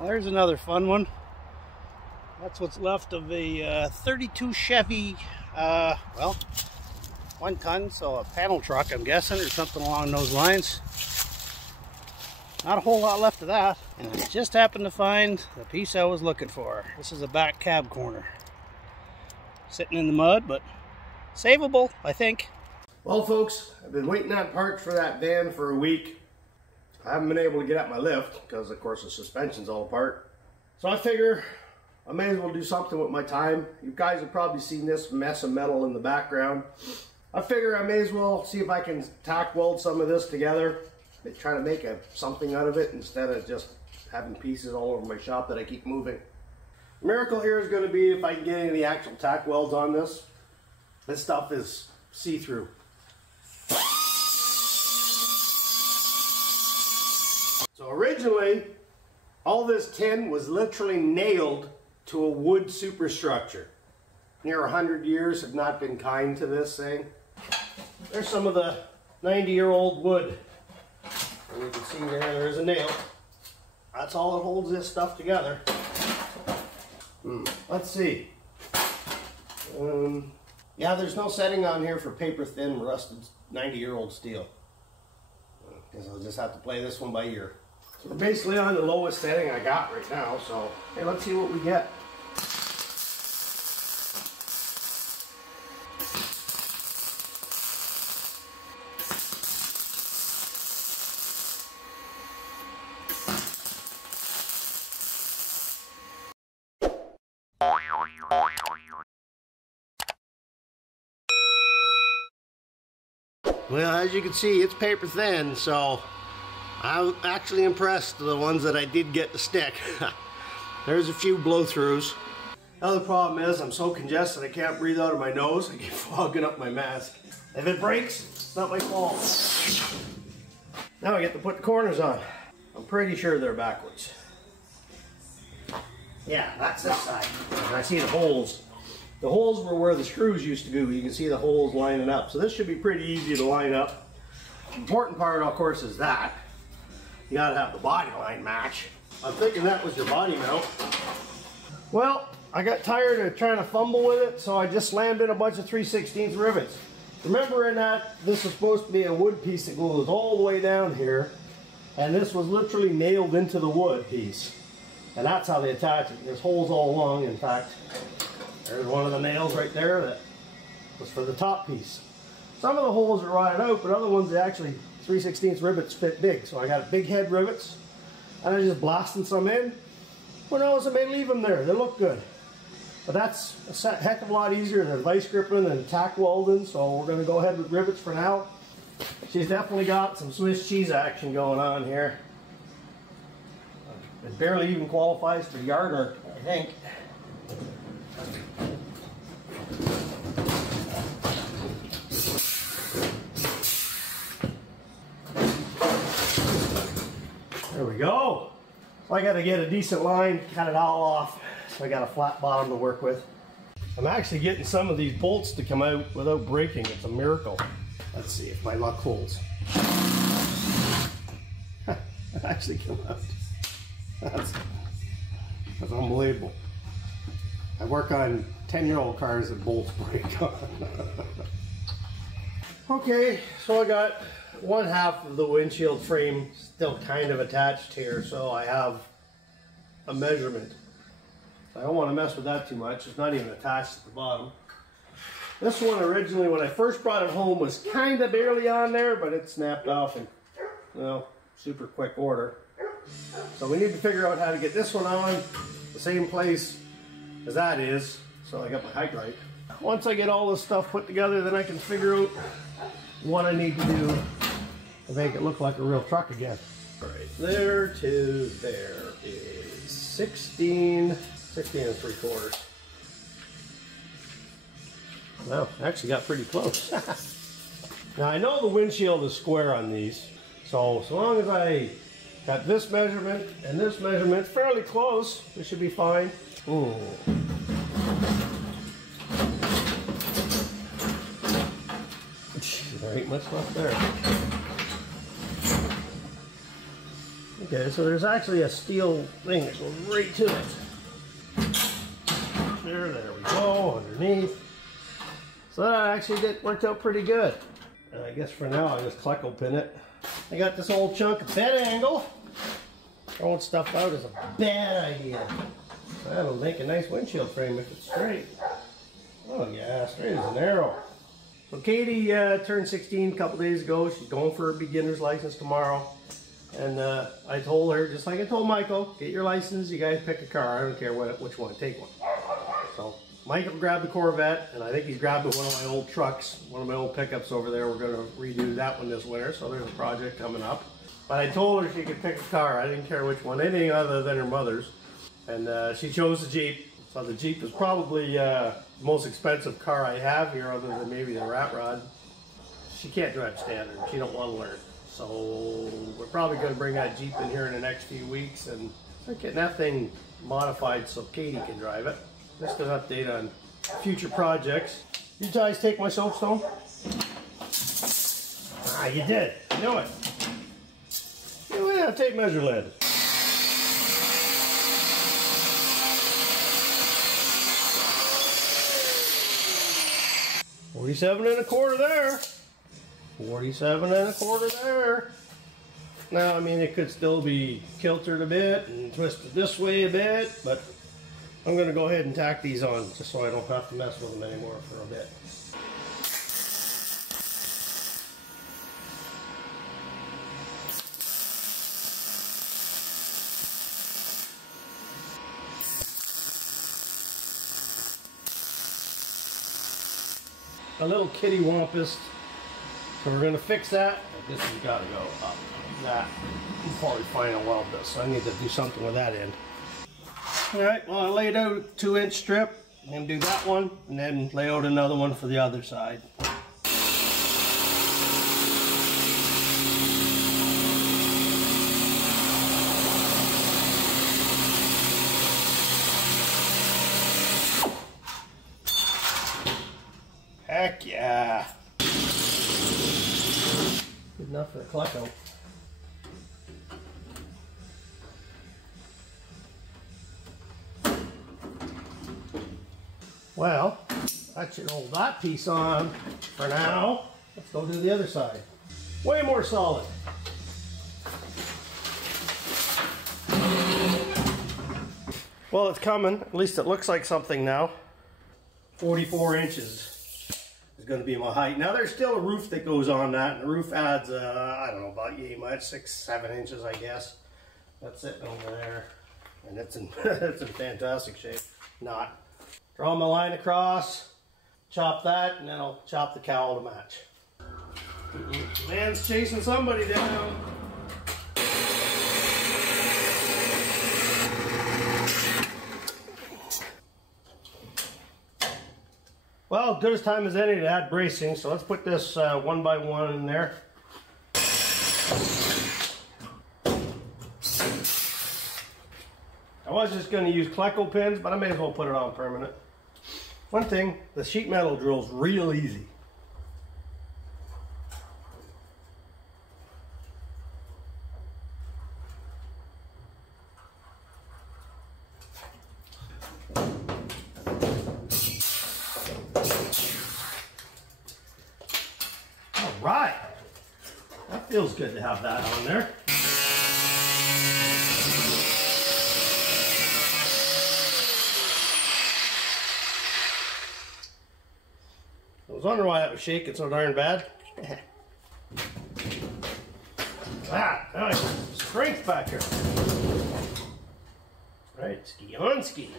Well, there's another fun one. That's what's left of a 32 Chevy, well, 1 ton, so a panel truck, I'm guessing, or something along those lines. Not a whole lot left of that, and I just happened to find the piece I was looking for. This is a back cab corner. Sitting in the mud, but savable, I think. Well, folks, I've been waiting on parts for that van for a week. I haven't been able to get at my lift because, of course, the suspension's all apart. So I figure I may as well do something with my time. You guys have probably seen this mess of metal in the background. I figure I may as well see if I can tack weld some of this together. Try to make something out of it instead of just having pieces all over my shop that I keep moving. The miracle here is going to be if I can get any of the actual tack welds on this. This stuff is see-through. So originally, all this tin was literally nailed to a wood superstructure. Near 100 years have not been kind to this thing. There's some of the 90-year-old wood. And you can see there's a nail. That's all that holds this stuff together. Let's see. Yeah, there's no setting on here for paper thin rusted 90-year-old steel. Because I'll just have to play this one by ear. So we're basically on the lowest setting I got right now, so hey, let's see what we get. Well, as you can see, it's paper thin, so I'm actually impressed with the ones that I did get to stick. There's a few blow-throughs. Another problem is I'm so congested I can't breathe out of my nose. I keep fogging up my mask. If it breaks, it's not my fault. Now I get to put the corners on. I'm pretty sure they're backwards. Yeah, that's this side. And I see the holes. The holes were where the screws used to go. You can see the holes lining up. So this should be pretty easy to line up. The important part, of course, is that you gotta have the body line match. I'm thinking that was your body mount. Well, I got tired of trying to fumble with it, so I just slammed in a bunch of 3/16 rivets. Remembering that this is supposed to be a wood piece that goes all the way down here, and this was literally nailed into the wood piece. And that's how they attach it. There's holes all along, in fact. There's one of the nails right there that was for the top piece. Some of the holes are rotted out, but other ones, they actually 3/16 rivets fit big. So I got big head rivets, and I'm just blasting some in. Who knows, I may leave them there. They look good. But that's a heck of a lot easier than vice gripping and tack welding, so we're going to go ahead with rivets for now. She's definitely got some Swiss cheese action going on here. It barely even qualifies for yard work, I think. There we go. So I got to get a decent line, cut it all off. So I got a flat bottom to work with. I'm actually getting some of these bolts to come out without breaking. It's a miracle. Let's see if my luck holds. It actually came out. That's unbelievable. I work on 10-year-old cars that bolts break on. Okay, so I got one half of the windshield frame still kind of attached here, so I have a measurement. I don't want to mess with that too much. It's not even attached at the bottom. This one originally, when I first brought it home, was kind of barely on there, but it snapped off in, well, super quick order. So we need to figure out how to get this one on the same place as that is, so I got my height right. Once I get all this stuff put together, then I can figure out what I need to do to make it look like a real truck again. All right, there to there is 16 3/4. Well, actually got pretty close. Now I know the windshield is square on these, so as long as I got this measurement and this measurement fairly close, this should be fine. Ooh. There ain't much left there. Okay, so there's actually a steel thing that goes right to it. There we go, underneath. So that actually worked out pretty good. And I guess for now I'll just Kleco pin it. I got this old chunk of bed angle. Throwing stuff out is a bad idea. That'll make a nice windshield frame if it's straight. Oh yeah, straight as an arrow. So Katie turned 16 a couple days ago. She's going for her beginner's license tomorrow. And I told her, just like I told Michael, get your license, you guys pick a car. I don't care which one, take one. So Michael grabbed the Corvette, and I think he's grabbed one of my old trucks, one of my old pickups over there. We're going to redo that one this winter, so there's a project coming up. But I told her she could pick a car. I didn't care which one, anything other than her mother's. And she chose the Jeep. So the Jeep is probably the most expensive car I have here, other than maybe the Rat Rod. She can't drive standard. She don't want to learn. So we're probably going to bring that Jeep in here in the next few weeks and start getting that thing modified so Katie can drive it. Just an update on future projects. You guys take my soapstone? Ah, you did. I knew it. Yeah, tape measure lead. $47.25 there. 47.25 there. Now, I mean, it could still be kiltered a bit and twisted this way a bit, but I'm going to go ahead and tack these on just so I don't have to mess with them anymore for a bit. A little kitty wampus. So we're going to fix that. This has got to go up like that before we final weld this. So I need to do something with that end. Alright, well I laid out a 2-inch strip. I'm going to do that one and then lay out another one for the other side. Heck yeah! Good enough for the Kleco. Well, that should hold that piece on for now. Let's go do the other side. Way more solid. Well, it's coming. At least it looks like something now. 44 inches is going to be my height. Now there's still a roof that goes on that, and the roof adds, I don't know, about 6-7 inches, I guess. That's sitting over there, and it's in it's in fantastic shape. Not. Draw my line across, chop that, and then I'll chop the cowl to match. Man's chasing somebody down. Well, good as time as any to add bracing, so let's put this 1x1 in there. I was just going to use Kleco pins, but I may as well put it on permanent. One thing, the sheet metal drill's real easy. Alright, that feels good to have that on there. I was wondering why that was shaking so darn bad. Nice strength back here. Right, ski on ski.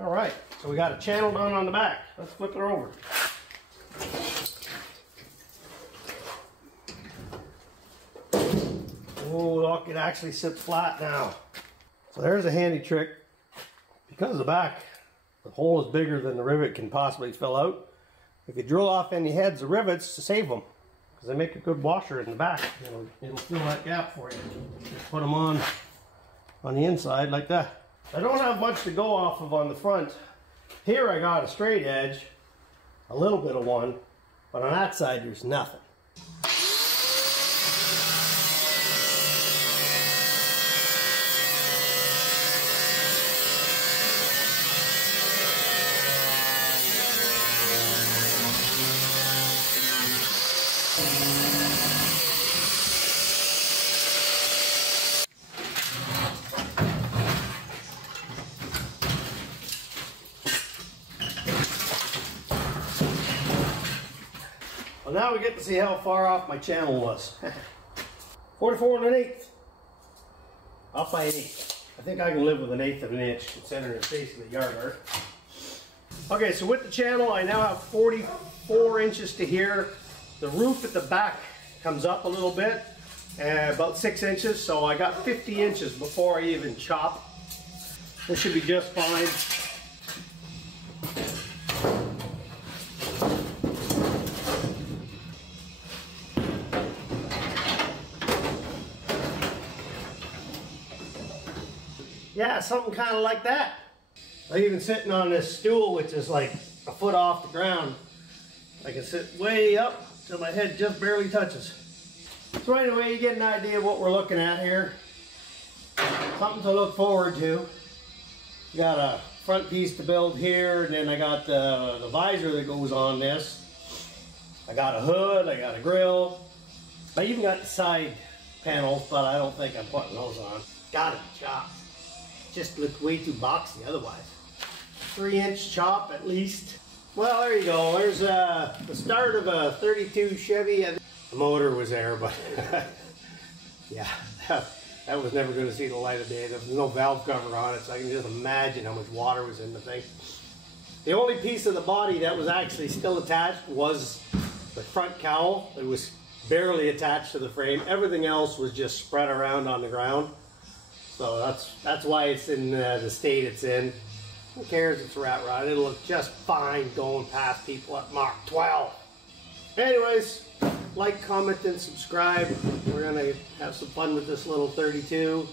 All right, so we got a channel done on the back. Let's flip her over. Oh, look, it actually sits flat now. So there's a handy trick. Because the back, the hole is bigger than the rivet can possibly fill out. If you drill off any heads or rivets to save them. because they make a good washer in the back. It'll fill that gap for you. Just put them on the inside like that. I don't have much to go off of on the front. Here I got a straight edge, a little bit of one, but on that side there's nothing. Well, now we get to see how far off my channel was. 44 1/8. Off by an eighth. I think I can live with an eighth of an inch, considering it's basically yard art. Okay, so with the channel, I now have 44 inches to here. The roof at the back comes up a little bit, about 6 inches, so I got 50 inches before I even chop. This should be just fine. Yeah, something kind of like that. I'm even sitting on this stool, which is like a foot off the ground. I can sit way up till my head just barely touches. So anyway, you get an idea of what we're looking at here. Something to look forward to. Got a front piece to build here, and then I got the visor that goes on this. I got a hood, I got a grill. I even got the side panels, but I don't think I'm putting those on. Gotta be chopped. Just look way too boxy otherwise. 3-inch chop at least. Well, there you go. There's the start of a 32 Chevy. The motor was there, but yeah, that was never going to see the light of day. There was no valve cover on it, so I can just imagine how much water was in the thing. The only piece of the body that was actually still attached was the front cowl. It was barely attached to the frame. Everything else was just spread around on the ground. So that's why it's in the state it's in. Who cares? It's rat rod. It'll look just fine going past people at Mach 12. Anyways, like, comment, and subscribe. We're gonna have some fun with this little 32.